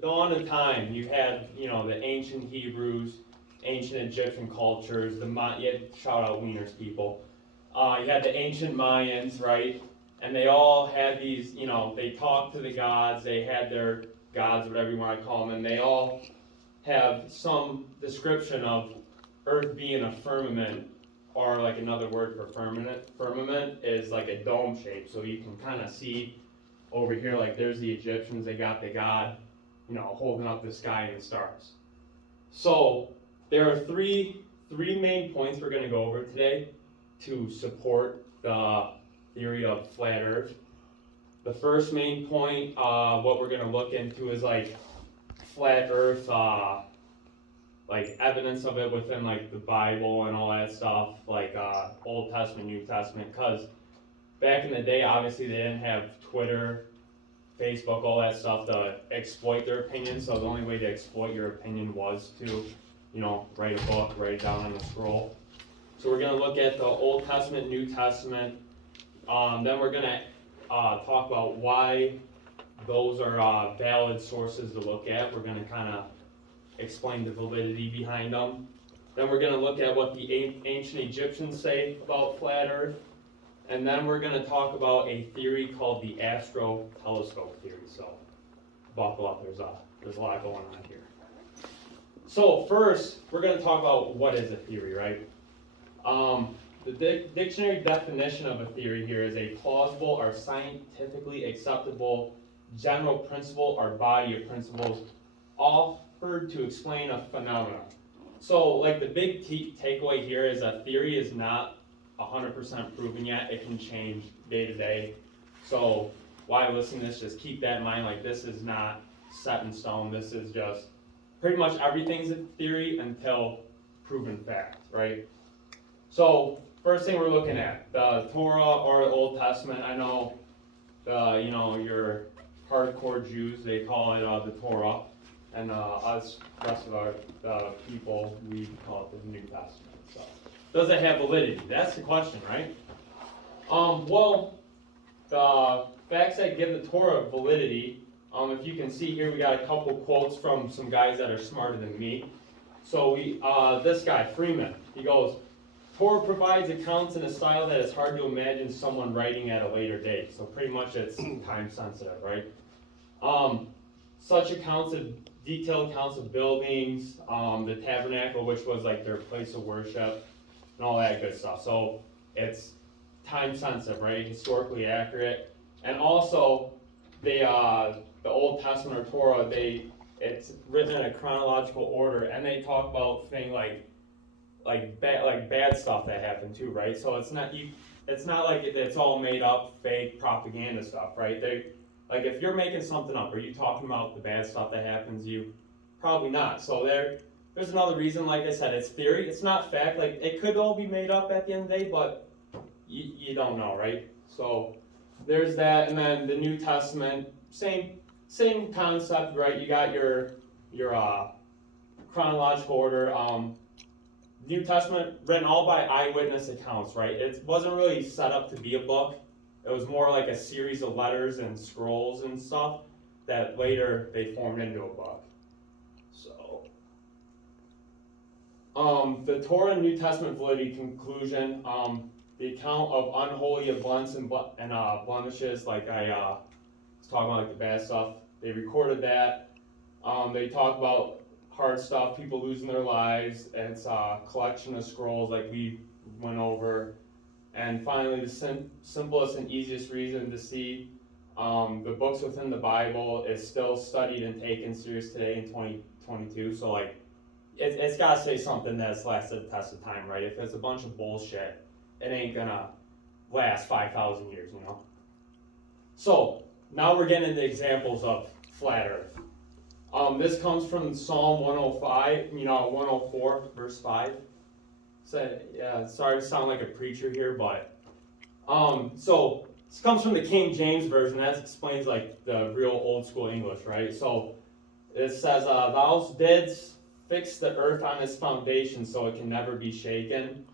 dawn of time, you had, the ancient Hebrews, ancient Egyptian cultures, you had, shout out Wieners people. You had the ancient Mayans, right? And they all had these, they talked to the gods, they had their gods, whatever you want to call them, and they all have some description of Earth being a firmament, or like another word for firmament is like a dome shape. So you can kind of see over here, like there's the Egyptians, they got the god, holding up the sky and the stars. So there are three main points we're going to go over today to support the theory of flat Earth. The first main point, what we're going to look into is like flat Earth, like evidence of it within like the Bible and all that stuff, like Old Testament, New Testament, because back in the day, obviously they didn't have Twitter, Facebook, all that stuff to exploit their opinion. So the only way to exploit your opinion was to, write a book, write it down on a scroll. So we're going to look at the Old Testament, New Testament. Then we're going to talk about why those are valid sources to look at. We're going to kind of explain the validity behind them. Then we're going to look at what the ancient Egyptians say about flat Earth. And then we're going to talk about a theory called the astro telescope theory. So buckle up, there's a lot going on here. So first, we're going to talk about what is a theory, right? The dictionary definition of a theory here is a plausible or scientifically acceptable general principle or body of principles offered to explain a phenomenon. So like the big takeaway here is a theory is not 100% proven yet. It can change day to day. So while listening to this, just keep that in mind. Like this is not set in stone. This is just pretty much everything's a theory until proven fact, right? So first thing we're looking at, the Torah or the Old Testament. I know your hardcore Jews, they call it the Torah, and us rest of our people, we call it the New Testament. So does it have validity? That's the question, right? Well, the facts that give the Torah validity, if you can see here, we got a couple quotes from some guys that are smarter than me. So this guy, Freeman, he goes, Torah provides accounts in a style that is hard to imagine someone writing at a later date. So pretty much it's time sensitive, right? Such accounts of detailed accounts of buildings, the tabernacle, which was like their place of worship, and all that good stuff. So it's time sensitive, right? Historically accurate, and also the Old Testament or Torah, it's written in a chronological order, and they talk about things like bad stuff that happened too, right? So it's not like it's all made up fake propaganda stuff, right? Like if you're making something up, are you talking about the bad stuff that happens to you? Probably not. So there's another reason, like I said, it's theory. It's not fact. Like it could all be made up at the end of the day, but you don't know, right? So there's that, and then the New Testament, same concept, right? You got your chronological order. New Testament written all by eyewitness accounts, right? It wasn't really set up to be a book. It was more like a series of letters and scrolls and stuff that later they formed into a book. So, the Torah and New Testament validity conclusion, the account of unholy events and blemishes, like I was talking about, like the bad stuff, they recorded that. They talk about hard stuff, people losing their lives. It's a collection of scrolls like we went over. And finally, the simplest and easiest reason to see the books within the Bible is still studied and taken serious today in 2022. So like, it's got to say something that's lasted the test of time, right? If it's a bunch of bullshit, it ain't gonna last 5,000 years, So now we're getting into examples of flat Earth. This comes from Psalm 105, 104, verse 5. So, yeah, sorry to sound like a preacher here, but so this comes from the King James Version. That explains like the real old school English, right? So it says, "Thou didst fix the earth on its foundation, so it can never be shaken."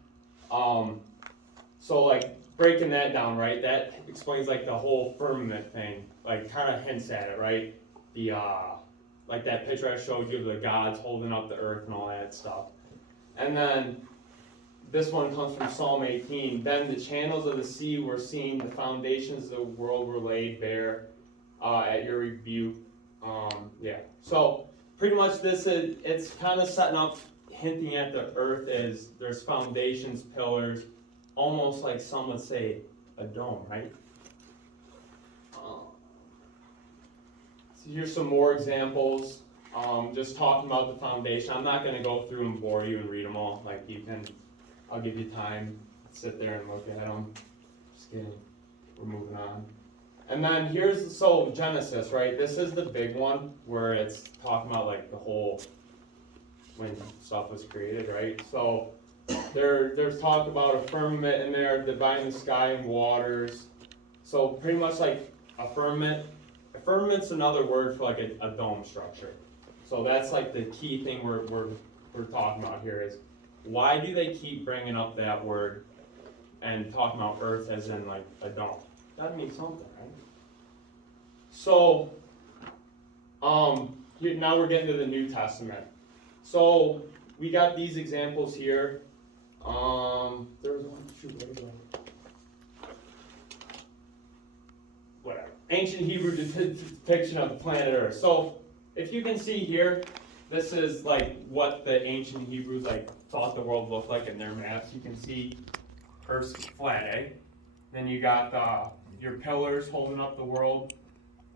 So like breaking that down, right? That explains like the whole firmament thing. Like kind of hints at it, right? like that picture I showed you of the gods holding up the earth and all that stuff. And then this one comes from Psalm 18. Then the channels of the sea were seen, the foundations of the world were laid bare at your rebuke. Yeah. So pretty much it's kind of setting up, hinting at the earth is there's foundations, pillars, almost like some would say a dome, right? So here's some more examples. Just talking about the foundation. I'm not going to go through and bore you and read them all. Like I'll give you time to sit there and look at them. Just kidding. We're moving on. And then so Genesis, right? This is the big one where it's talking about like the whole, when stuff was created, right? So there's talk about a firmament in there, dividing the sky and waters. So pretty much like a firmament. A firmament's another word for like a dome structure. So that's like the key thing we're talking about here is why do they keep bringing up that word and talking about earth as in like a dome? That means something, right? So, now we're getting to the New Testament. So we got these examples here. There was one, whatever. Ancient Hebrew depiction of the planet Earth. So if you can see here, this is like what the ancient Hebrews like thought the world looked like in their maps. You can see Earth's flat, eh? Then you got your pillars holding up the world,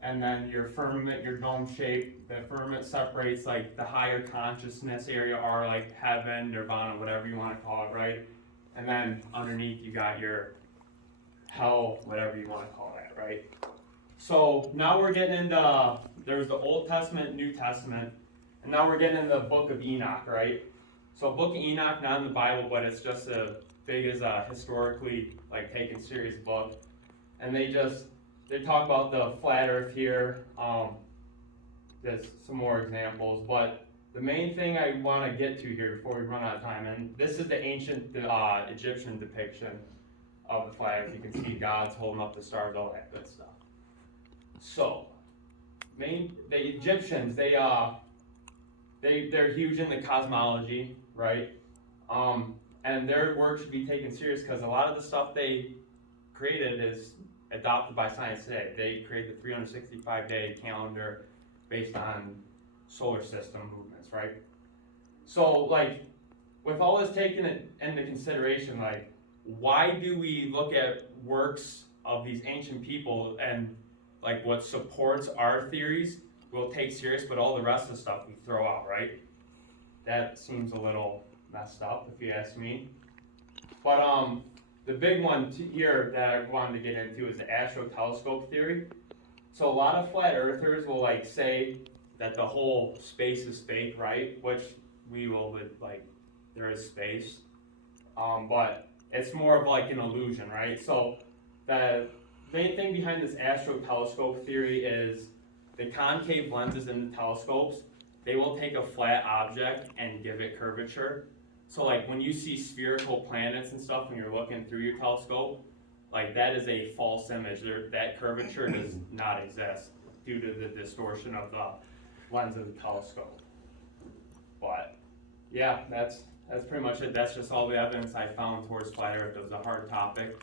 and then your firmament, your dome shape. The firmament separates like the higher consciousness area, or like heaven, nirvana, whatever you want to call it, right? And then underneath you got your hell, whatever you want to call that, right? So now we're getting into, there's the Old Testament, New Testament, and now we're getting into the book of Enoch, right? So book of Enoch, not in the Bible, but it's just as big as a historically like taken serious book. And they talk about the flat earth here. There's some more examples, but the main thing I want to get to here before we run out of time, and this is the ancient Egyptian depiction of the flat earth. You can see gods holding up the stars, all that good stuff. So, the Egyptians, they're huge in the cosmology, right? And their work should be taken serious because a lot of the stuff they created is adopted by science today. They create the 365-day calendar based on solar system movements, right? So, like, with all this taken into consideration, like, why do we look at works of these ancient people and, like, what supports our theories we'll take serious, but all the rest of the stuff we throw out, right? That seems a little messed up, if you ask me. But the big one here that I wanted to get into is the astrotelescope theory. So a lot of flat earthers will like say that the whole space is fake, right? Which we will, like, there is space. But it's more of like an illusion, right? So the main thing behind this astrotelescope theory is the concave lenses in the telescopes, they will take a flat object and give it curvature. So like when you see spherical planets and stuff when you're looking through your telescope, like that is a false image. That curvature does not exist due to the distortion of the lens of the telescope. But yeah, that's pretty much it. That's just all the evidence I found towards flat Earth. It was a hard topic.